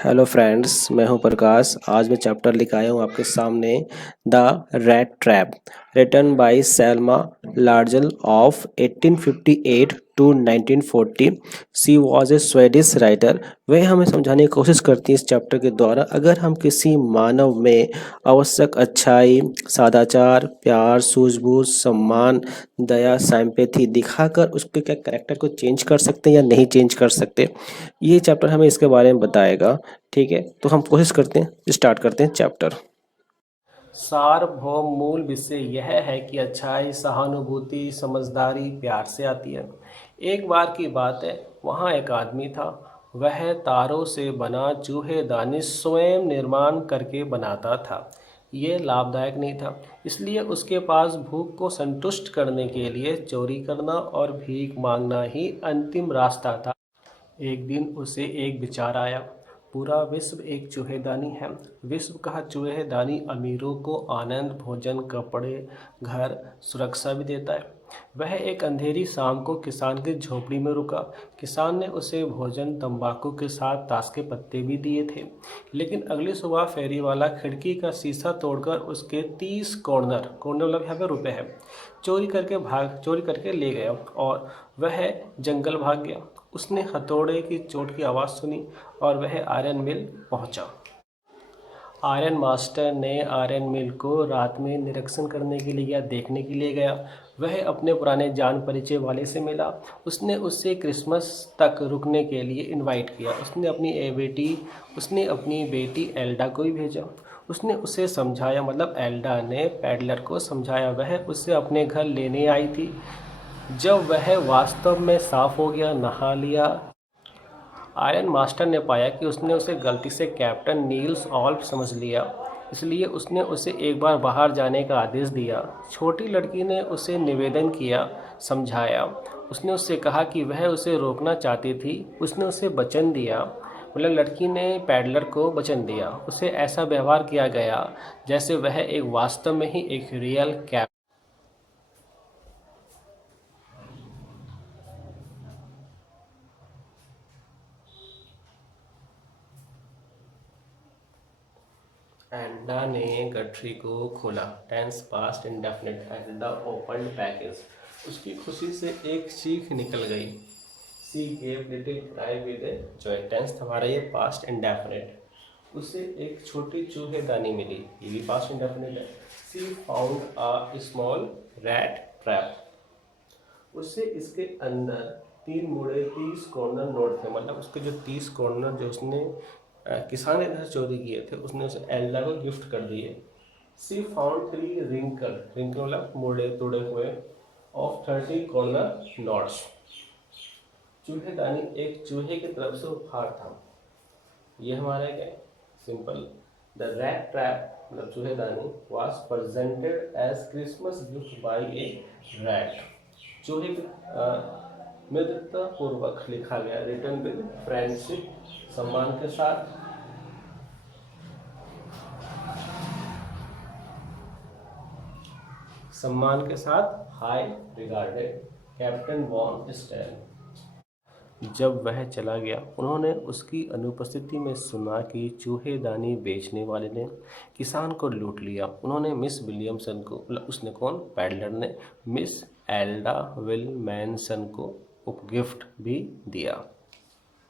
Hello friends, मैं हूं प्रकाश। आज मैं चैप्टर लेकर आया हूं आपके सामने, the rat trap, written by Selma Lagerlof of 1858 to 1940। She was a Swedish writer. वह हमें समझाने की कोशिश करती है इस चैप्टर के द्वारा, अगर हम किसी मानव में आवश्यक अच्छाई, सदाचार, प्यार, सूझबूझ, सम्मान, दया, सिंपैथी दिखाकर उसके क्या करेक्टर को चेंज कर सकते हैं या नहीं चेंज कर सकते, ये चैप्टर हमें इसके बारे में बताएगा। ठीक है, तो हम कोशिश करते हैं, स्टार्ट करते हैं चैप्टर। सार्वभौम मूल विषय यह है कि अच्छाई, सहानुभूति, समझदारी प्यार से आती है। एक बार की बात है, वहाँ एक आदमी था। वह तारों से बना चूहेदानी स्वयं निर्माण करके बनाता था। ये लाभदायक नहीं था, इसलिए उसके पास भूख को संतुष्ट करने के लिए चोरी करना और भीख मांगना ही अंतिम रास्ता था। एक दिन उसे एक विचार आया। पूरा विश्व एक चूहेदानी है। विश्व का चूहेदानी अमीरों को आनंद, भोजन, कपड़े, घर, सुरक्षा भी देता है। वह एक अंधेरी शाम को किसान की झोपड़ी में रुका। किसान ने उसे भोजन, तंबाकू के साथ ताश के पत्ते भी दिए थे। लेकिन अगली सुबह फेरी वाला खिड़की का शीशा तोड़कर उसके 30 कॉर्नर कॉर्नर मतलब यहाँ पे रुपए है, चोरी करके ले गया और वह जंगल भाग गया। उसने हथौड़े की चोट की आवाज़ सुनी और वह आयरन मिल पहुंचा। आयरन मास्टर ने आयरन मिल को रात में निरीक्षण करने के लिए या देखने के लिए गया। वह अपने पुराने जान परिचय वाले से मिला। उसने उससे क्रिसमस तक रुकने के लिए इनवाइट किया। उसने अपनी बेटी एल्डा को भी भेजा। उसने उसे समझाया, मतलब एल्डा ने पैडलर को समझाया, वह उसे अपने घर लेने आई थी। जब वह वास्तव में साफ हो गया, नहा लिया, आयरन मास्टर ने पाया कि उसने उसे गलती से कैप्टन नील्स ऑल्फ समझ लिया। इसलिए उसने उसे एक बार बाहर जाने का आदेश दिया। छोटी लड़की ने उसे निवेदन किया, समझाया। उसने उससे कहा कि वह उसे रोकना चाहती थी। उसने उसे वचन दिया, मतलब लड़की ने पैडलर को वचन दिया। उसे ऐसा व्यवहार किया गया जैसे वह एक वास्तव में ही एक रियल कैप्टन। एल्डा ने गठरी को खोला। Tense past indefinite. Elda opened package. उसकी खुशी से एक चीख निकल गई। She gave little cry with a joy. Tense हमारा ये पास्ट इंडेफिनिट। उसे एक छोटी चूहेदानी मिली, ये भी पास्ट इंडेफिनिट है। She found a small rat trap. उससे इसके अंदर 30 कॉर्नर नोट थे, मतलब उसके जो 30 कॉर्नर जो उसने किसान ने इधर चोरी किए थे, उसने उसे एल्डा को गिफ्ट कर दिए। सी फाउंड 3 रिंकल मतलब मुड़े तोड़े हुए ऑफ 30 कॉर्नर नॉट्स। चूहेदानी एक चूहे की तरफ से उपहार था। ये हमारा क्या है, सिंपल। द रैट ट्रैप मतलब चूहेदानी was presented as Christmas gift by a rat. चूहे की मित्रता पूर्वक लिखा गया, रिटर्न विद फ्रेंडशिप, सम्मान के साथ। High regarded captain von Stan. जब वह चला गया, उन्होंने उसकी अनुपस्थिति में सुना कि चूहेदानी बेचने वाले ने किसान को लूट लिया। उन्होंने मिस विलियमसन को, मतलब उसने कौन, पैडलर ने मिस एल्डा विलमैनसन को उपगिफ्ट भी दिया।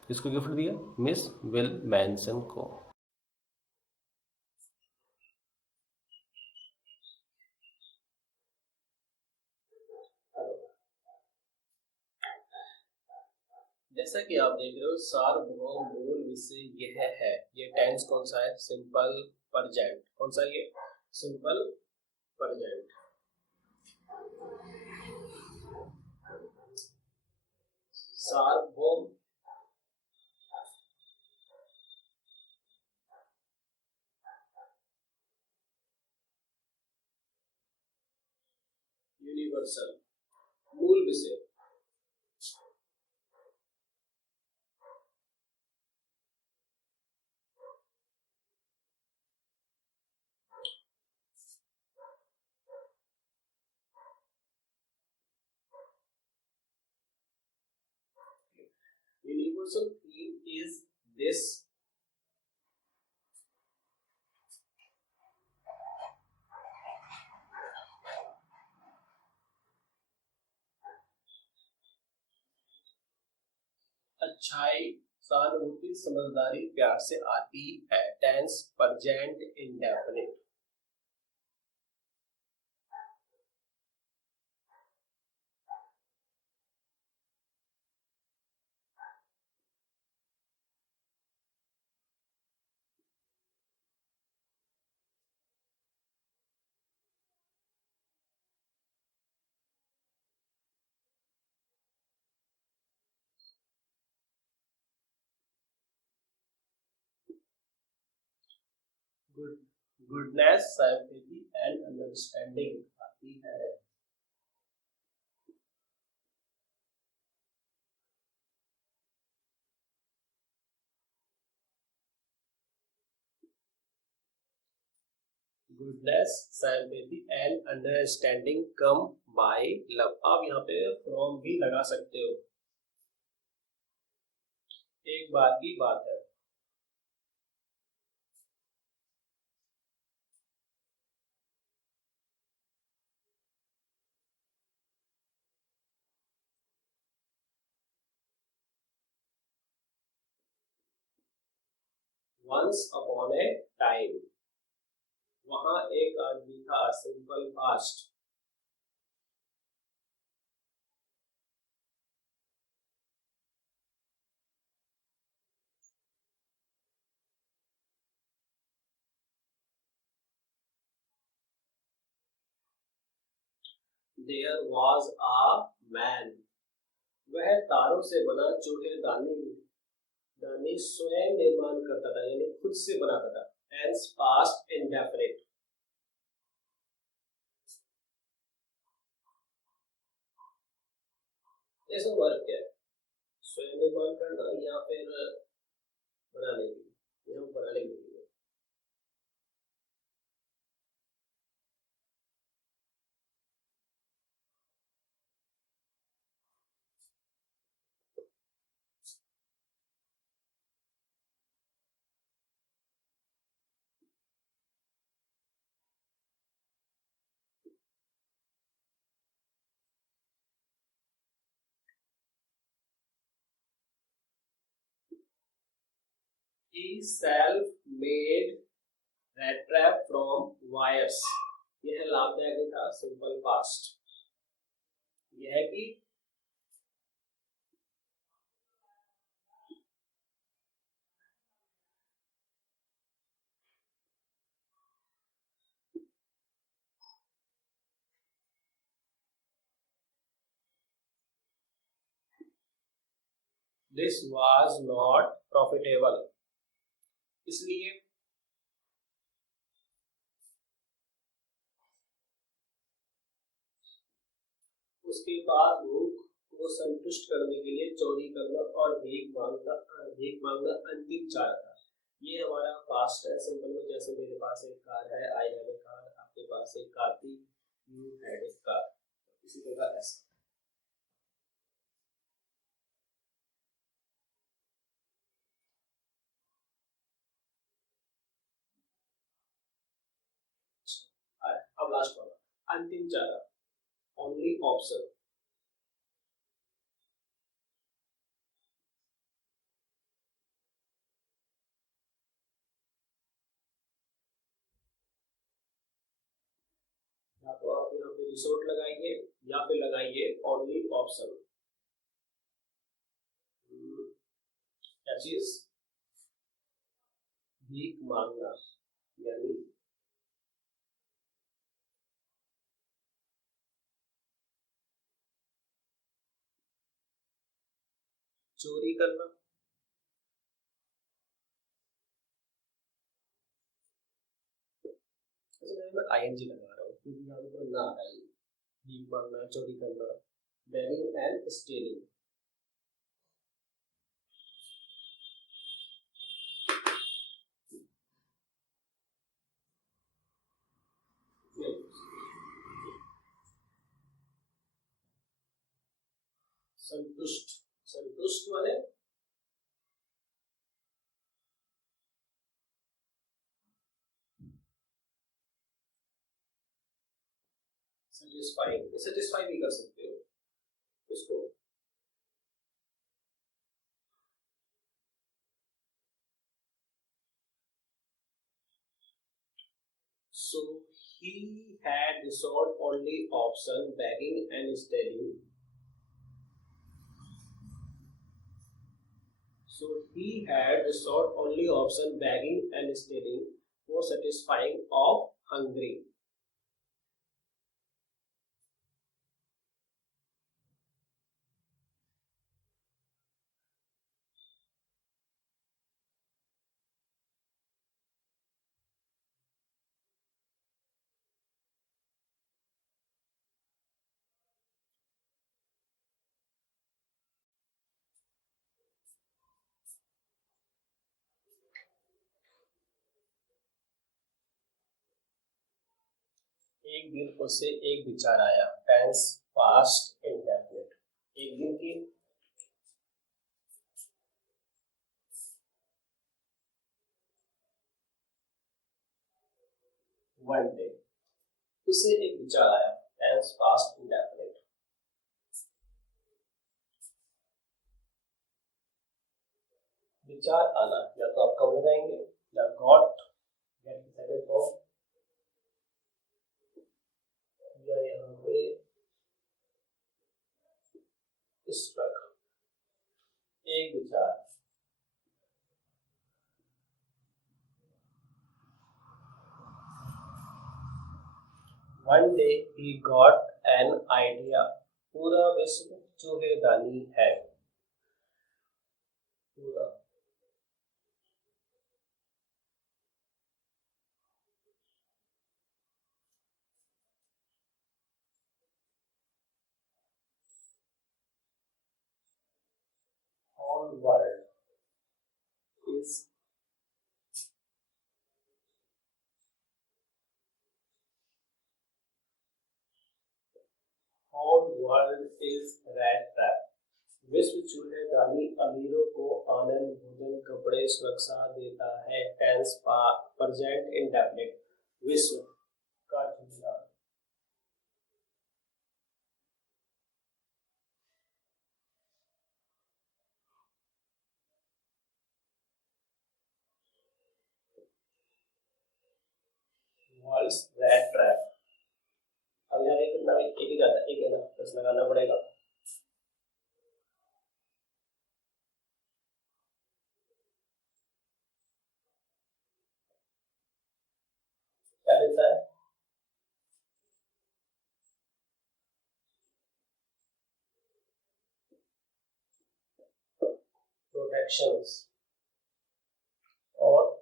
किसको गिफ्ट दिया? मिस विलमैनसन को। जैसा कि आप देख रहे हो, सार्वभौम मूल विषय यह है। ये टेंस कौन सा है? Simple present. कौन सा ये? Simple present. सार्वभौम यूनिवर्सल मूल विषय। Universal theme is this: अच्छाई, सहानुभूति, समझदारी प्यार से आती है। Tense present indefinite. Good goodness, sympathy and understanding आती है। Goodness, sympathy and understanding come by love. आप यहाँ पे फ्रॉम भी लगा सकते हो। एक बार की बात है, वंस अपॉन ए टाइम, वहां एक आदमी था। Simple past. There was a man, वह तारों से बना चूहेदानी दानी स्वयं निर्माण करता था, यानी खुद से बनाता था। Hence past indefinite। इसमें वर्क क्या है? स्वयं निर्माण करना या फिर बनाने के लिए? यहाँ बनाने के लिए। He self-made rat trap from wires। यह लाभदायक था। Simple past. यह है कि this was not profitable, इसलिए उसके पास भूख को संतुष्ट करने के लिए चोरी करना और भीख मांगना अंतिम चारा था। ये हमारा पास्ट है। सिंपल में जैसे मेरे पास एक कार है, आई हैव ए कार, आपके पास एक कार थी, यू हैड ए कार। इसी प्रकार ऐसा। अब लास्ट वाला, अंतिम चारा, ओनली ऑप्शन। या तो आप यहाँ पे रिसोर्ट लगाइए या फिर लगाइए ओनली ऑप्शन। क्या चीज? भीख मांगना, यानी चोरी करना। अच्छा, मैं आईएनजी लगा रहा हूँ क्योंकि यहाँ पर ना आ रहा है। भीख मांगना, चोरी करना, बेरिंग एंड स्टीलिंग। संतुष्ट, संतुष्ट वाले सेटिस्फाइंग, सेटिस्फाई भी कर सकते हो इसको। So he had resort only option begging and stealing. So he had resort only option begging and stealing for satisfying of hungry. एक दिन उसे एक विचार आया, टेंस पास्ट इंडेफिनिट। एक दिन की वन डे उसे एक विचार आया, टेंस पास्ट इंडेफिनिट। विचार आना या तो आप कब लगाएंगे या गॉट गेट की सेकंड फॉर्म या यहाँ पे स्ट्रक। एक विचार, one day he got an idea. पूरा विश्व चूहेदानी है। पूरा whole world is whole world is rat trap। विश्व चूहेदानी अमीरों को आनंद, भोजन, कपड़े, सुरक्षा देता है। Tense present indefinite. विश्व का चूहेदार। World's rat trap. अब यहाँ एक ना एक ही जाता है, एक है ना, बस लगाना पड़ेगा। क्या देता है? प्रोटेक्शंस और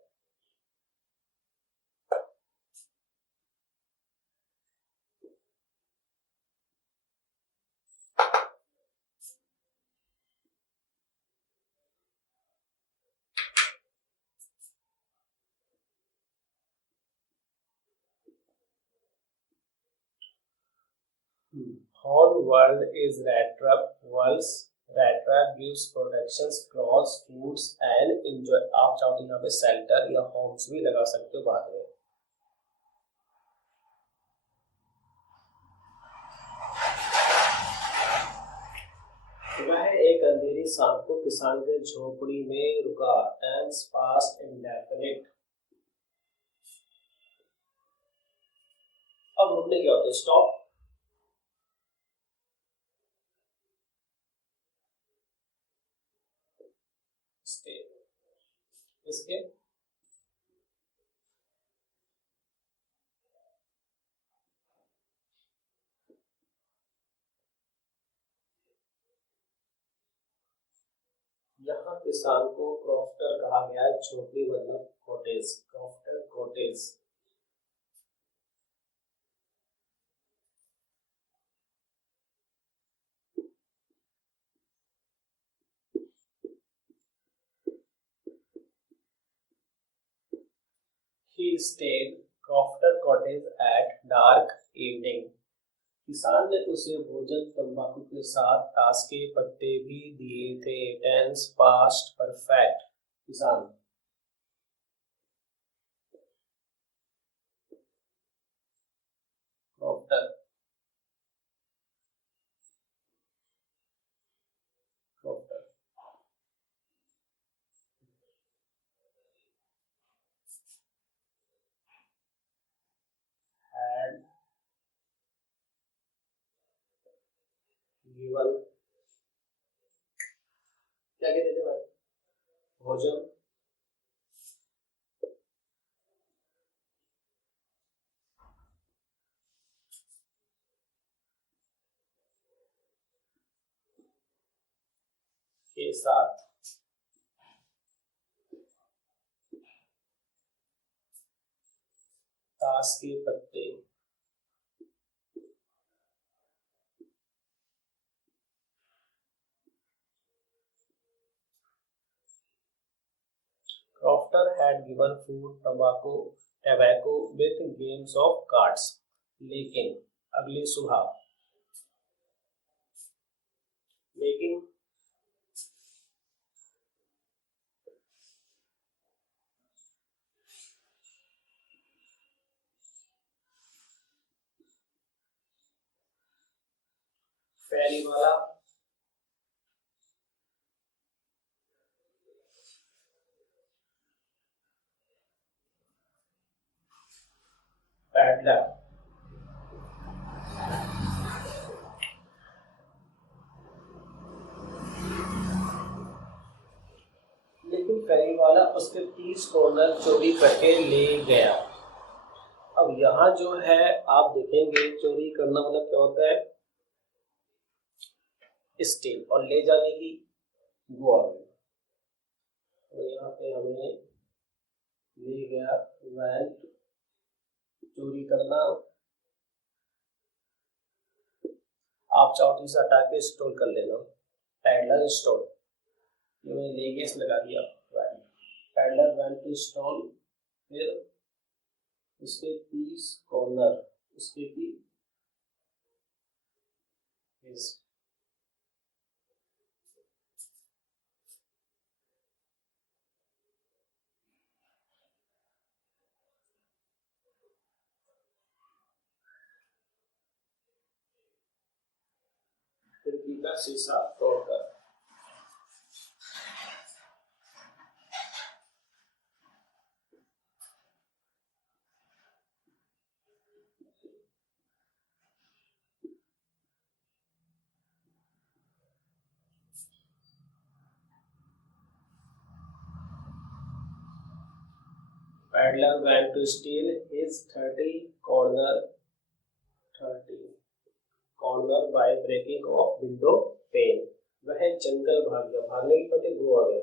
whole world is rat trap। world's rat trap gives protections, clothes, foods and enjoy। आप चाहो तो यहाँ पे शेल्टर या होम्स भी लगा सकते हो बाद में। वह एक अंधेरी शाम को किसान के झोपड़ी में रुका। Tense past indefinite. अब रुकने क्या होते हैं? स्टॉप। स्टे। इसके यहाँ किसान को क्रॉफ्टर कहा गया है। झोपड़ी मतलब cottage. Crofter cottage. He stayed crofter cottage at dark evening। किसान ने उसे भोजन तंबाकू के साथ ताश के पत्ते भी दिए थे। Tense past perfect. किसान क्रॉफ्टर क्रॉफ्टर। गिवन, क्या कहते थे भाई, भोजन, के साथ, ताश के पत्ते, Crofter had given food tobacco with games of cards. लेकिन अगली सुबह, लेकिन फेरी वाला, पैडलर, लेकिन फेरी वाला उसके 30 कॉर्नर चोरी करके ले गया। अब यहाँ जो है आप देखेंगे, चोरी करना मतलब क्या होता है, स्टील, और ले जाने की वो आ गई। तो यहाँ पे हमने ले गया, वैन, चोरी करना, आप चाहो तो इसे हटा के स्टोर कर लेना, पैडलर स्टोर, ये मैंने ले गया, इस लगा दिया, पैडलर वेंट टू स्टोर, फिर उसके 30 कॉर्नर, उसके की खिड़की का शीशा तोड़कर। Peddler went to steal his 30 corner by breaking off window pane. वह जंगल भाग गया, भागने की पते गो आ गया।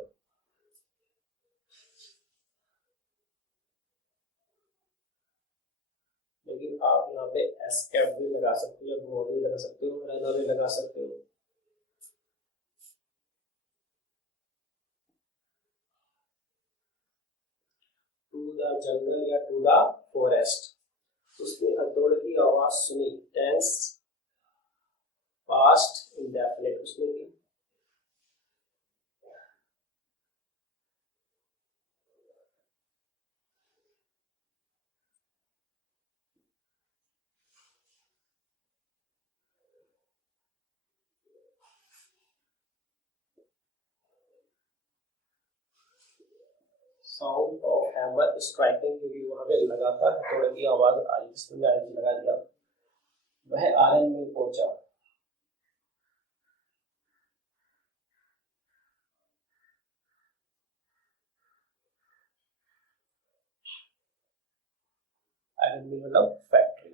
लेकिन आप यहाँ पे एस्केप भी लगा सकते हो, गो भी लगा सकते हो, रन भी लगा सकते हो। टू द जंगल या टू द फॉरेस्ट, उसने हथौड़े की आवाज सुनी, टेंस पास्ट इंडेफिनिट, उसने की साउंड ऑफ हैमर स्ट्राइकिंग, क्योंकि वहां पे लगातार हथौड़े की आवाज आई, जिसने लगा दिया। वह आयरन में पहुंचा, आयरन में मतलब फैक्ट्री।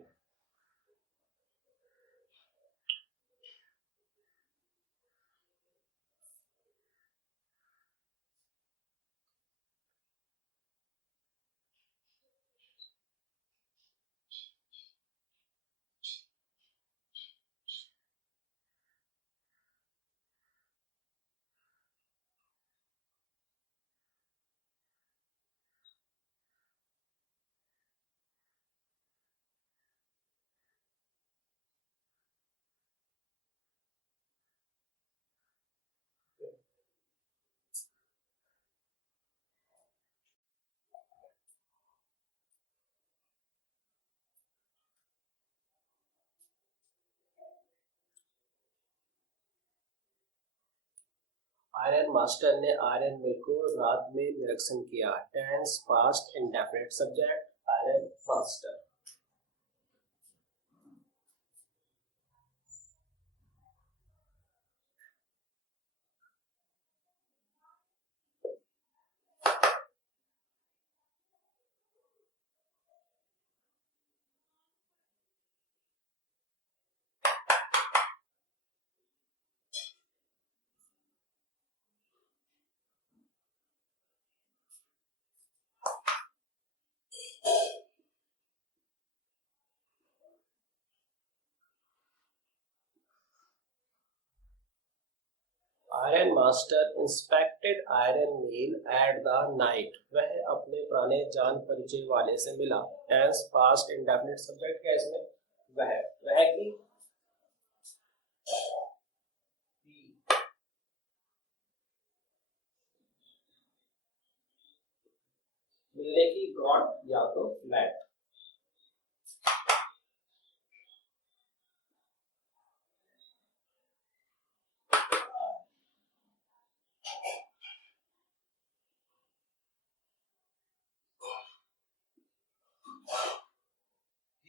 आयरन मास्टर ने आयरन मिल को रात में निरीक्षण किया, tense past indefinite subject iron master. Iron master inspected iron mill at the night. वह अपने पुराने जान परिचय वाले से मिला। टेंस पास्ट इंडेफिनिट सब्जेक्ट क्या है इसमें? वह की मिलने की गॉट या तो mat.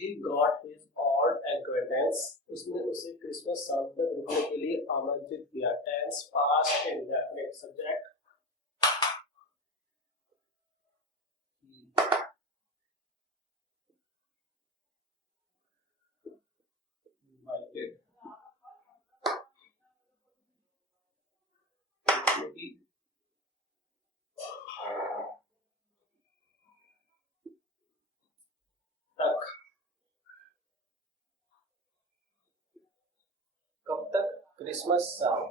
He got his old acquaintance। उसने उसे क्रिसमस शाम तक रुकने के लिए आमंत्रित किया। Tense past indefinite subject invited। तक कब तक? क्रिसमस शाम।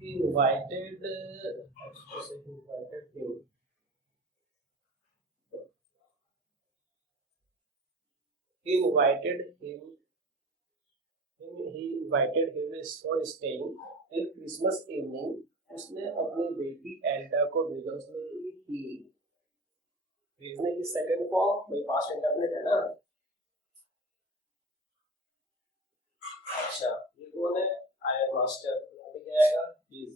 He invited him। He invited him he invited him for staying till Christmas evening। उसने अपनी बेटी एल्डा को भेजा। उसने ही भेजने की सेकंड फॉर्म भाई पास्ट इंडेफिनिट है ना। अच्छा ये कौन है? Iron master. यहाँ पे क्या आएगा? प्लीज।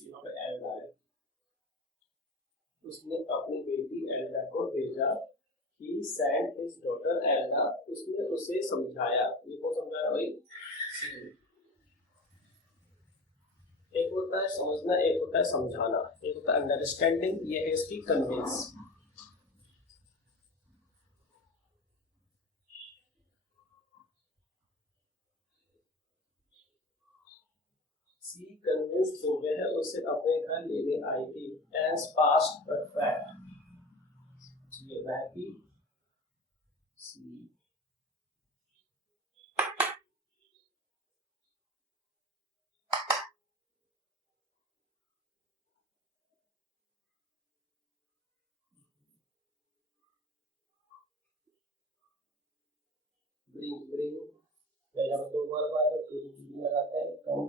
यहाँ पे एल्डा है। उसने अपनी बेटी एल्डा को भेजा। He sent his daughter एल्डा। उसने उसे समझाया। ये कौन समझाया भाई? एक होता है समझना, एक होता है समझाना, एक होता है अंडरस्टैंडिंग, ये है इसकी कन्विंस। सी कन्विंस हो गए हैं, उसे अपने घर लेने आई थी। Tense past perfect. ये वह की सी ब्रिंग यहाँ दो बार लगाते हैं। Come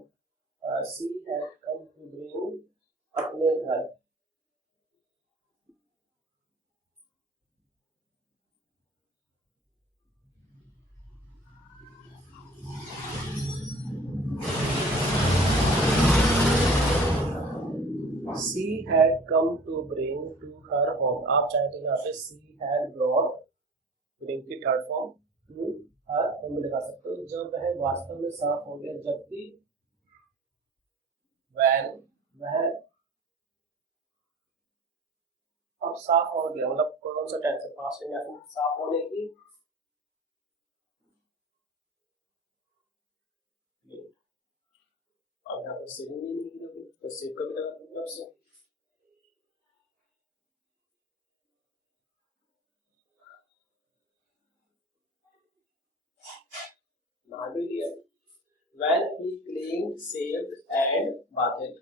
she had come to bring अपने घर। She had come to bring to her home. आप चाहे तो यहाँ पे सी हैड ब्रॉट ब्रिंग की third form to her home में लगा सकते हो जब वह वास्तव में साफ हो गया। जबकि वैन वह अब साफ हो गया, मतलब कौन सा टेंस है? Past indefinite. साफ होने की अब यहाँ पर सेविंग भी नहीं करोगे तो सेव का भी लगा दूंगा आपसे। नहा भी लिया। When he cleaned, saved and bathed।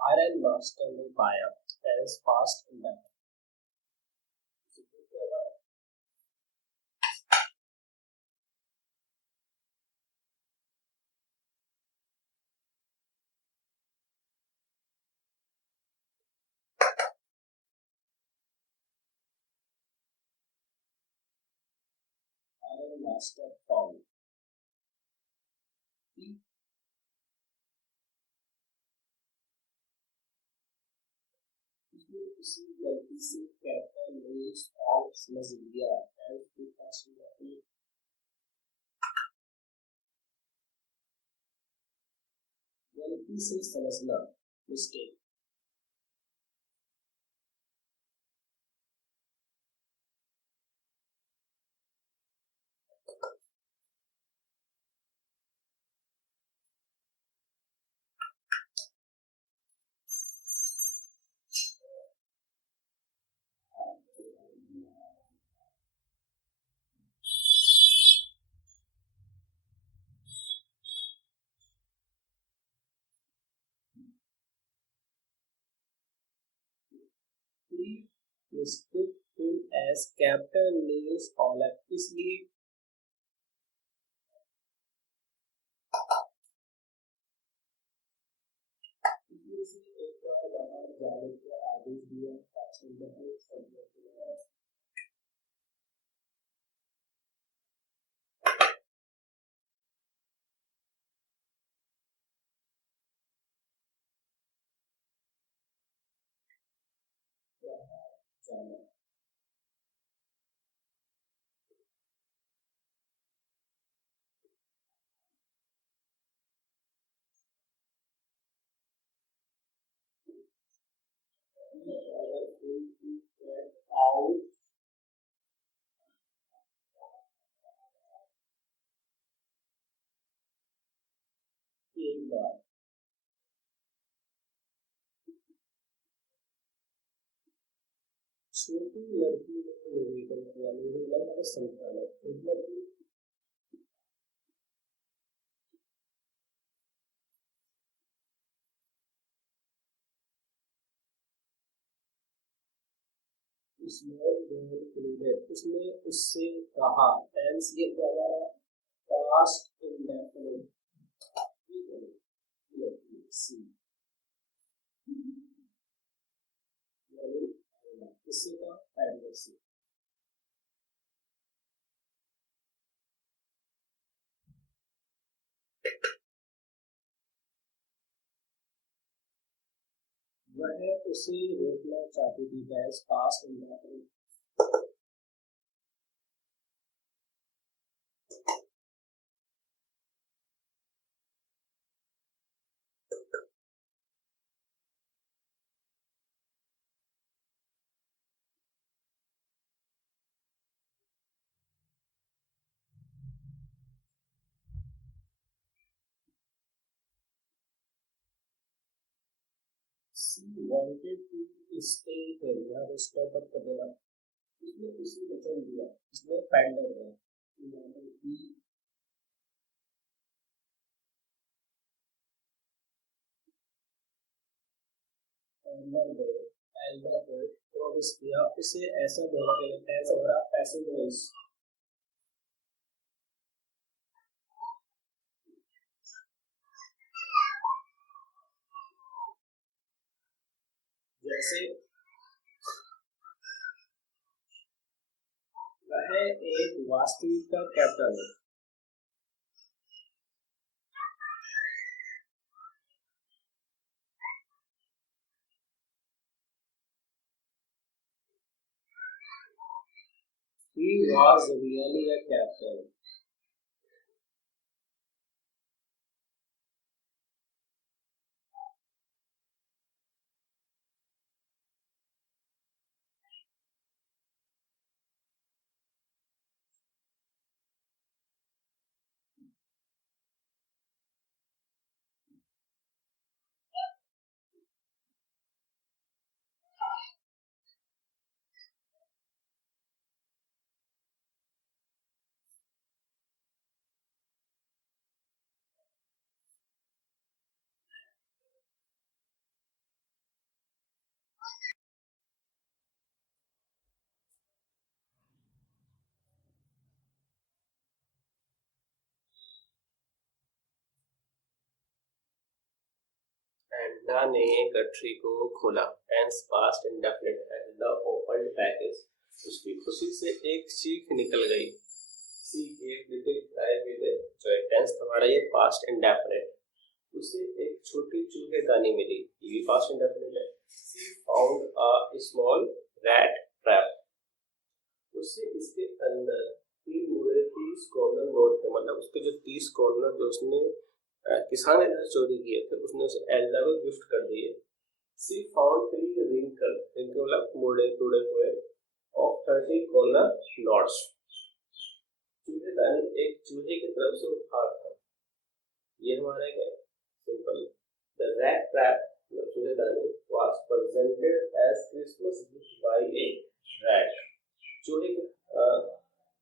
Iron master ने पाया। Tense past indefinite। master found. किसी गलती से कैप्टन न्यूज और समझ लिया गलती से समझना mistake. mistook him as Captain Niels Olaf, इसलिए एक बार बाहर जाने का आदेश दिया। जाना out एक बार छोटी लड़की ने निवेदन किया, निवेदन का संचालक उसने उससे कहा टेंस ये क्या है पास्ट इंडेफिनिट इससे का पहले से वह उसे रोकना चाहती थी gas past indefinite. She wanted to stay here, यहाँ स्टॉप अप कर देना। उसने उसी वचन दिया, इसमें पैंडर है प्रॉमिस किया उसे ऐसा दोहरा पैसेंजर्स जैसे वह एक वास्तविक का कैप्टन है। He was really a captain. एंडा ने गठरी को खोला। Tense past indefinite Enda opened package. उसकी खुशी से एक चीख निकल गई। She gave little cry with a joy. Tense हमारा ये पास्ट इंडेफिनिट। उसे एक छोटी चूहेदानी मिली, ये भी पास्ट इंडेफिनिट है। She found a small rat trap. उसे इसके अंदर 30 कॉर्नर नोट थे, मतलब उसके जो 30 कॉर्नर जो उसने किसान इधर चोरी किए थे उसने उसे एल्डा को गिफ्ट कर दिए। सी फाउंड 3 रिंकल, रिंकल मतलब मुड़े टुड़े हुए, ऑफ 30 कॉर्नर नॉट्स। चूहेदानी एक चूहे की तरफ से उखाड़ था। ये हमारा क्या सिंपल। द रैट ट्रैप मतलब चूहेदानी was presented as Christmas gift by a rat। चूहे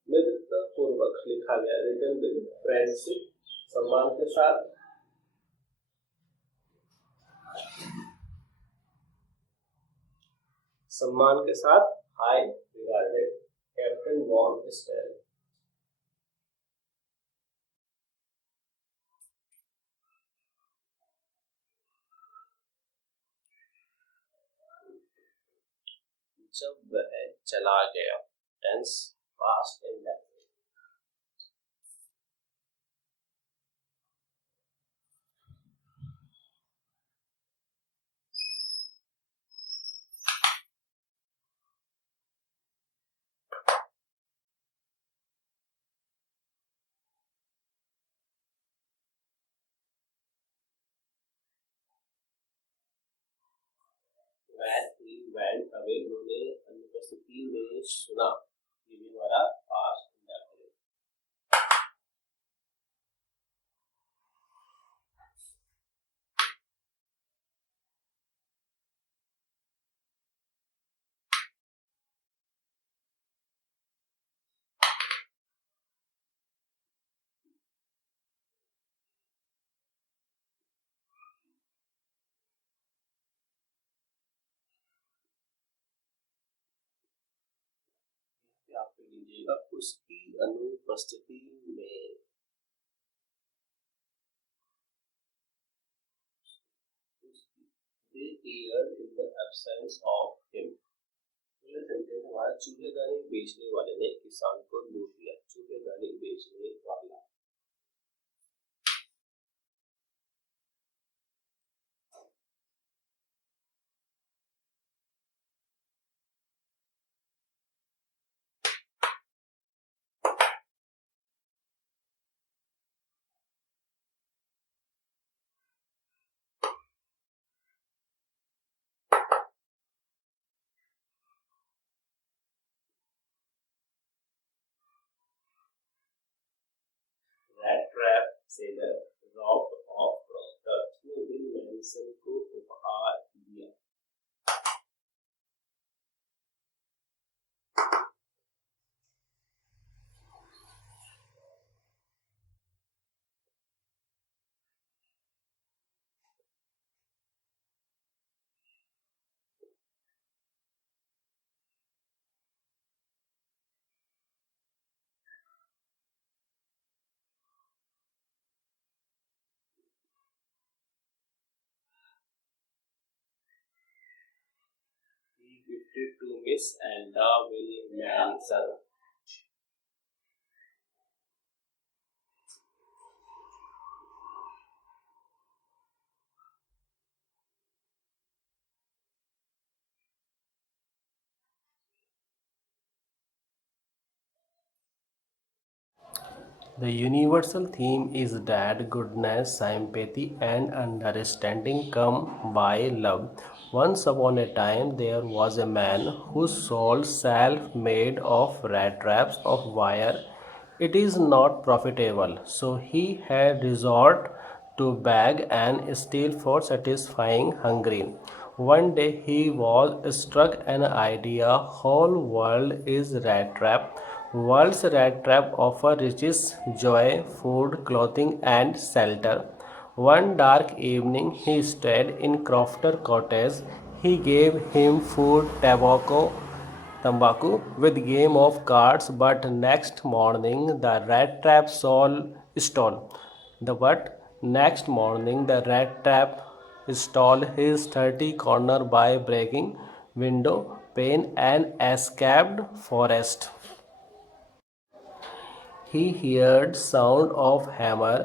मित्रता पूर्वक लिखा गया, रिटन विद फ्रेंडशिप, सम्मान के साथ। सम्मान के साथ high regarded captain von Stahle. जब वह चला गया, tense past indefinite. When he went away, उन्होंने अनुपस्थिति में सुना, ये भी हमारा पास्ट इंडेफिनिट। आप लीजिएगा उसकी अनुपस्थिति में। They appeared in the absence of him। हमारा चूहेदानी बेचने वाले ने किसान को लूट लिया। चूहेदानी बेचने वाला। Rat trap से robbed of Proctor ने विल मैनसन को उपहार दिया। He gifted to Miss Enda Will Manson। The universal theme is that goodness, sympathy, and understanding come by love. Once upon a time, there was a man who sold self made of rat traps of wire. It is not profitable, so he had resort to beg and steal for satisfying hunger. One day he was struck an idea, whole world is rat trap. World's rat trap offer riches, joy, food, clothing and shelter. One dark evening he stayed in Crofter cottage. He gave him food, tobacco, Tambaku with game of cards, but next morning the rat trap stole. The but next morning the rat trap stole his 30 corner by breaking window pane and escaped forest. He heard sound of hammer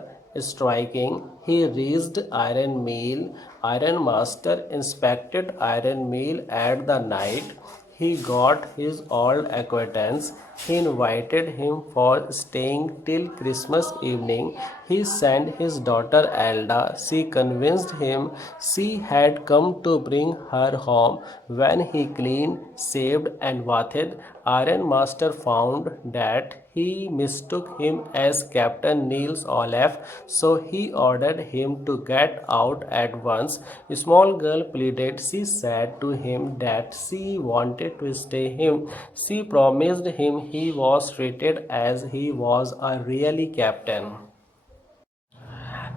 striking. He reached iron mill. Iron master inspected iron mill at the night. He got his old acquaintance. He invited him for staying till Christmas evening. He sent his daughter Elda. She convinced him she had come to bring her home. When he cleaned, shaved, and bathed, Iron Master found that he mistook him as Captain Niels Olaf, so he ordered him to get out at once. A small girl pleaded. She said to him that she wanted to stay him. She promised him he was treated as he was a really captain.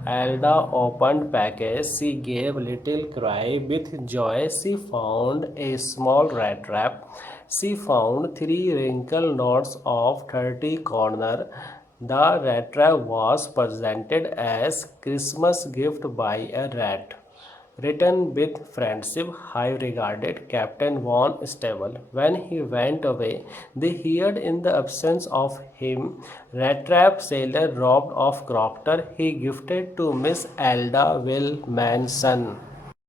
Elda opened package. She gave a little cry with joy. She found a small rat trap. She found three wrinkled notes of 30 corner. The rat trap was presented as Christmas gift by a rat. Written with friendship, high regarded Captain Von Stable. When he went away, they heard in the absence of him, rat trap sailor robbed of Proctor he gifted to Miss Elda Will Manson.